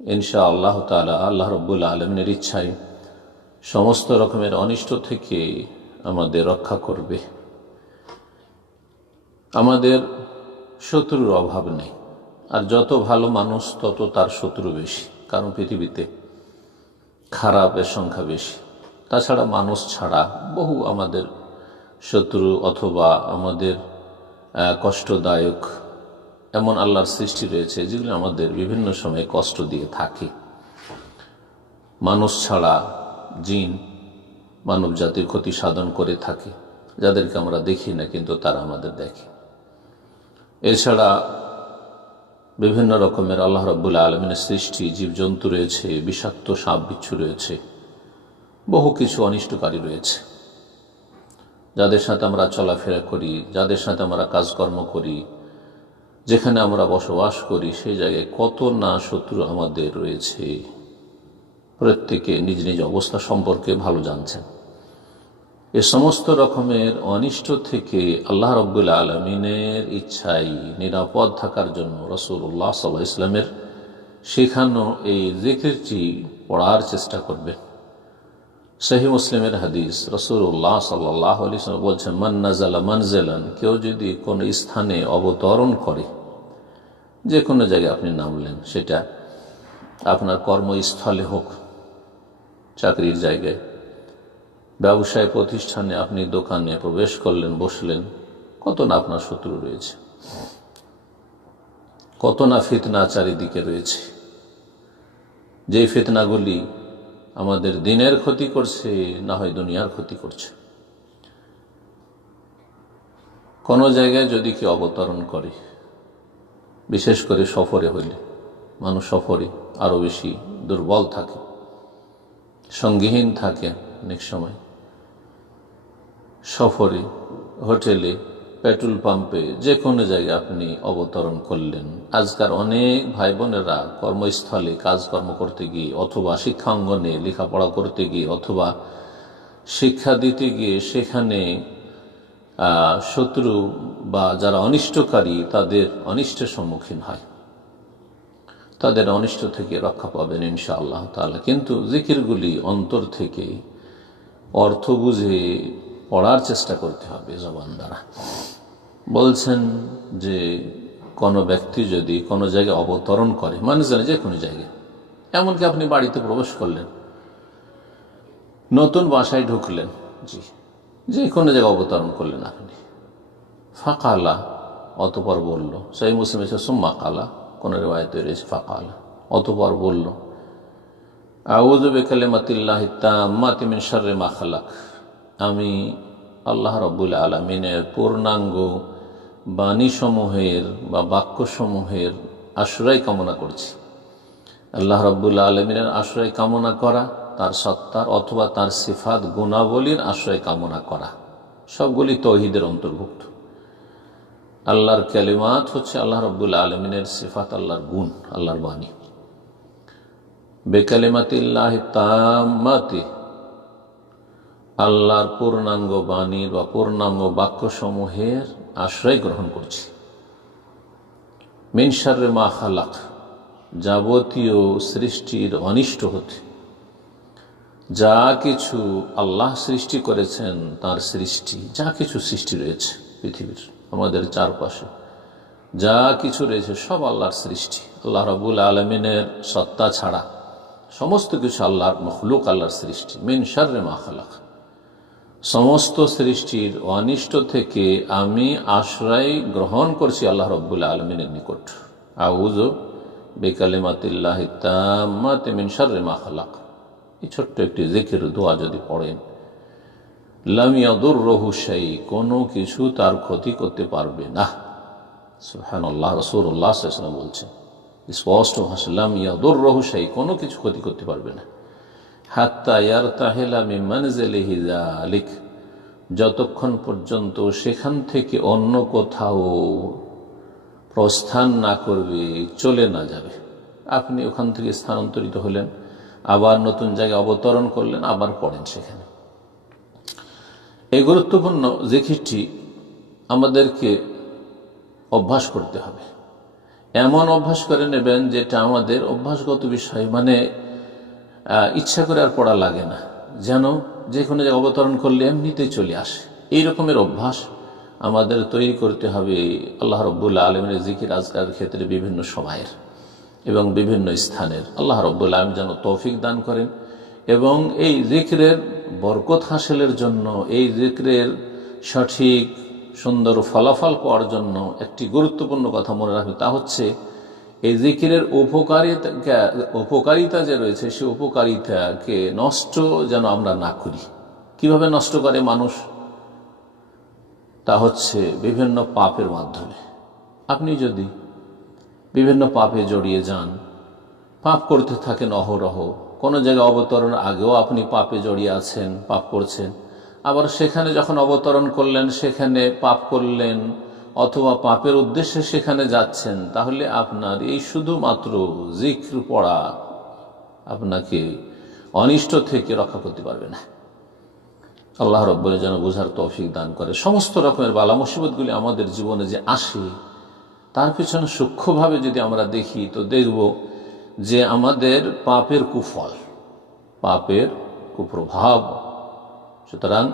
ইনশাআল্লাহ তাআলা আল্লাহ রাব্বুল আলামিনের ইচ্ছায় সমস্ত রকমের অনিষ্ট থেকে আমাদের রক্ষা করবে। আমাদের শত্রুর অভাব নেই, আর যত ভালো মানুষ তত তার শত্রু বেশি, কারণ পৃথিবীতে খারাপের সংখ্যা বেশি। তাছাড়া মানুষ ছাড়া বহু আমাদের শত্রু অথবা আমাদের কষ্টদায়ক এমন আল্লাহর সৃষ্টি রয়েছে যেগুলো আমাদের বিভিন্ন সময়ে কষ্ট দিয়ে থাকে। মানুষ ছাড়া জিন মানব জাতির ক্ষতি সাধন করে থাকে, যাদেরকে আমরা দেখি না কিন্তু তারা আমাদের দেখে। এছাড়া বিভিন্ন রকমের আল্লাহ রাব্বুল আলামিনের সৃষ্টি জীবজন্তু রয়েছে, বিষাক্ত সাপ বিচ্ছু রয়েছে, বহু কিছু অনিষ্টকারী রয়েছে, যাদের সাথে আমরা চলাফেরা করি, যাদের সাথে আমরা কাজকর্ম করি, যেখানে আমরা বসবাস করি, সেই জায়গায় কত না শত্রু আমাদের রয়েছে। প্রত্যেকে নিজ নিজ অবস্থা সম্পর্কে ভালো জানছেন। এ সমস্ত রকমের অনিষ্ট থেকে আল্লাহ রাব্বুল আলামিনের ইচ্ছায় নিরাপদ থাকার জন্য রাসূলুল্লাহ সাল্লাল্লাহু আলাইহি ওয়াসাল্লামের শেখানো এই জিকিরটি পড়ার চেষ্টা করবেন। সহিহ মুসলিমের হাদিস, রাসূলুল্লাহ সাল্লাল্লাহু আলাইহি ওয়াসাল্লাম বলছেন, মান নাযালা মানজিলান, কেউ যদি কোনো স্থানে অবতরণ করে, যে কোনো জায়গায় আপনি নামলেন, সেটা আপনার কর্মস্থলে হোক, চাকরির জায়গায়, ব্যবসায় প্রতিষ্ঠানে, আপনি দোকানে প্রবেশ করলেন, বসলেন, কত না আপনার শত্রু রয়েছে, কত না ফিতনা চারিদিকে রয়েছে। যে ফিতনাগুলি আমাদের দিনের ক্ষতি করছে, না হয় দুনিয়ার ক্ষতি করছে। কোনো জায়গায় যদি কেউ অবতরণ করে, বিশেষ করে সফরে হইলে, মানুষ সফরে আরো বেশি দুর্বল থাকে, সঙ্গীহীন থাকে। অনেক সময় সফরে, হোটেলে, পেট্রোল পাম্পে, যে কোনো জায়গায় আপনি অবতরণ করলেন। আজকাল অনেক ভাই বোনেরা কর্মস্থলে কাজকর্ম করতে গিয়ে, অথবা শিক্ষাঙ্গনে লেখাপড়া করতে গিয়ে, অথবা শিক্ষা দিতে গিয়ে সেখানে শত্রু বা যারা অনিষ্টকারী তাদের অনিষ্টের সম্মুখীন হয়। তাদের অনিষ্ট থেকে রক্ষা পাবেন ইনশাআল্লাহ তাআলা। কিন্তু জিকিরগুলি অন্তর থেকে অর্থ বুঝে পড়ার চেষ্টা করতে হবে জবান দ্বারা। বলছেন যে কোনো ব্যক্তি যদি কোনো জায়গায় অবতরণ করে, মানে জানে যে কোনো জায়গায়, এমনকি আপনি বাড়িতে প্রবেশ করলেন, নতুন বাসায় ঢুকলেন, যে কোনো জায়গায় অবতরণ করলেন আপনি, ফাকালা, অতপর বলল, সহিহ মুসলিম এসে সুম্মা কালা, কোন রিওয়ায়াতে রয়েছে ফাকালা, অতপর বলল, আউযু বিকালিমাতিল্লাহি তাম্মাতি মিন শাররি মা খালাক, আমি আল্লাহ রাব্বুল আলামিনের পূর্ণাঙ্গ বাণীসমূহের বা বাক্যসমূহের আশ্রয় কামনা করছি। আল্লাহ রাব্বুল আলামিনের আশ্রয় কামনা করা, তার সত্তার অথবা তার সিফাত গুণাবলীর আশ্রয় কামনা করা, সবগুলি তাওহীদের অন্তর্ভুক্ত। আল্লাহর কালিমাত হচ্ছে আল্লাহ রাব্বুল আলামিনের সিফাত, আল্লাহর গুণ, আল্লাহর বাণী। বিকালিমাতিল্লাহি তাম্মাতি, আল্লাহর পূর্ণাঙ্গ বাণীর বা পূর্ণাঙ্গ বাক্যসমূহের আশ্রয় গ্রহণ করছি। মিন শাররি মা খালাক, যাবতীয় সৃষ্টির অনিষ্ট হতে। যা কিছু আল্লাহ সৃষ্টি করেছেন, তার সৃষ্টি, যা কিছু সৃষ্টি রয়েছে পৃথিবীর আমাদের চারপাশে, যা কিছু রয়েছে সব আল্লাহর সৃষ্টি। আল্লাহ রাব্বুল আলামিনের সত্তা ছাড়া সমস্ত কিছু আল্লাহর মখলুক, আল্লাহর সৃষ্টি। মিন শাররি মা খালাক, সমস্ত সৃষ্টির অনিষ্ট থেকে আমি আশ্রয় গ্রহণ করছি আল্লাহ রাব্বুল আলামিনের নিকট। আউযু বিকালিমাতিল্লাহি তাম্মাতি মিন শাররি মা খালাক, এই ছোট্ট একটি জিকির দোয়া যদি পড়েন, লাম ইয়াদুররহু শাই, কোনো কিছু তার ক্ষতি করতে পারবে না। সুবহানাল্লাহ, রাসূলুল্লাহ সাল্লাল্লাহু আলাইহি ওয়াসাল্লাম বলছেন স্পষ্ট ভাষায়, লাম ইয়াদুররহু শাই, কোনো কিছু ক্ষতি করতে পারবে না। হাত্তা ইয়ারতাহিলা মিন মানজিলিহি যালিক, যতক্ষণ পর্যন্ত সেখান থেকে অন্য কোথাও প্রস্থান না করবে, চলে না যাবে। আপনি ওখান থেকে স্থানান্তরিত হলেন, আবার নতুন জায়গায় অবতরণ করলেন, আবার পড়েন সেখানে। এই গুরুত্বপূর্ণ জিকিরটি আমাদেরকে অভ্যাস করতে হবে। এমন অভ্যাস করে নেবেন যেটা আমাদের অভ্যাসগত বিষয়, মানে ইচ্ছা করে আর পড়া লাগে না, যেন যে কোনো জায়গায় অবতরণ করলে এমনিতেই চলে আসে। এই রকমের অভ্যাস আমাদের তৈরি করতে হবে আল্লাহ রাব্বুল আলামিনের জিকির আজকারের ক্ষেত্রে বিভিন্ন সময়ের এবং বিভিন্ন স্থানের। আল্লাহ রাব্বুল আলামিন যেন তৌফিক দান করেন এবং এই জিকিরের বরকত হাসিলের জন্য, এই জিকিরের সঠিক সুন্দর ফলাফল পাওয়ার জন্য একটি গুরুত্বপূর্ণ কথা মনে রাখবে, তা হচ্ছে এই জিকিরের উপকারিতা যে রয়েছে, সে উপকারিতাকে নষ্ট যেন আমরা না করি। কিভাবে নষ্ট করে মানুষ? তা হচ্ছে বিভিন্ন পাপের মাধ্যমে। আপনি যদি বিভিন্ন পাপে জড়িয়ে যান, পাপ করতে থাকেন অহরহ, কোনো জায়গায় অবতরণ আগেও আপনি পাপে জড়িয়ে আছেন, পাপ করছেন, আবার সেখানে যখন অবতরণ করলেন সেখানে পাপ করলেন, অথবা পাপের উদ্দেশ্যে সেখানে যাচ্ছেন, তাহলে আপনার এই শুধুমাত্র জিক্র পড়া আপনাকে অনিষ্ট থেকে রক্ষা করতে পারবে না। আল্লাহ রাব্বুল যেন বুঝার তৌফিক দান করে। সমস্ত রকমের বালা মুসিবতগুলি আমাদের জীবনে যে আসে, তার পিছনে সূক্ষ্মভাবে যদি আমরা দেখি, তো দেখব যে আমাদের পাপের কুফল, পাপের কুপ্রভাব। সুতরাং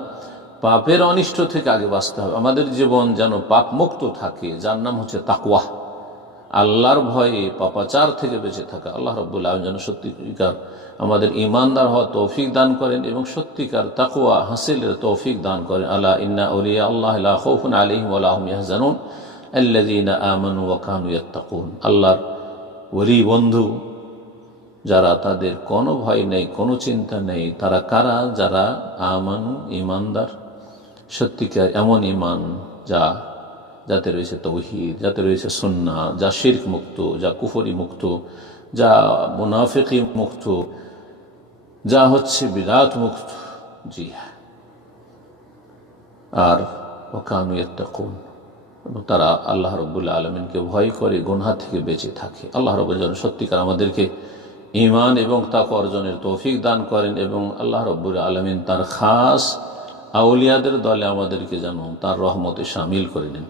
পাপের অনিষ্ট থেকে আগে বাঁচতে হবে। আমাদের জীবন যেন পাপ মুক্ত থাকে, যার নাম হচ্ছে তাকওয়া, আল্লাহর ভয়ে পাপাচার থেকে বেঁচে থাকা। আল্লাহ রাব্বুল আলামিন যেন সত্যিকার আমাদের ঈমানদার হওয়া তৌফিক দান করেন এবং সত্যিকার তাকওয়া হাসিলের তৌফিক দান করেন। আলা ইন্না আউলিয়া আল্লাহ লা খাউফুন আলাইহিম ওয়া লা হুম ইয়াহজানুন আল্লাযীনা আমানু ওয়া কানু ইয়াত্তাকুন। আল্লাহর ওলি বন্ধু যারা, তাদের কোনো ভয় নেই, কোনো চিন্তা নেই। তারা কারা? যারা আমানু, ঈমানদার, সত্যিকার এমন ঈমান যাতে রয়েছে তৌহিদ, যাতে রয়েছে সুন্নাহ, যা শিরক মুক্ত, যা কুফরি মুক্ত, যা মুনাফিকি মুক্ত, যা হচ্ছে বিদআত মুক্ত। জি হ্যাঁ। আর ওয়া কানু ইয়াত্তাকুন, তারা আল্লাহ রাব্বুল আলামিনকে ভয় করে গুনাহ থেকে বেঁচে থাকে। আল্লাহ রাব্বুল আলামিন সত্যিকার আমাদেরকে ঈমান এবং তাকওয়া অর্জনের তৌফিক দান করেন এবং আল্লাহ রাব্বুল আলামিন তার খাস আউলিয়াদের দলে আমাদেরকে যেন তার রহমতে শামিল করে নেন।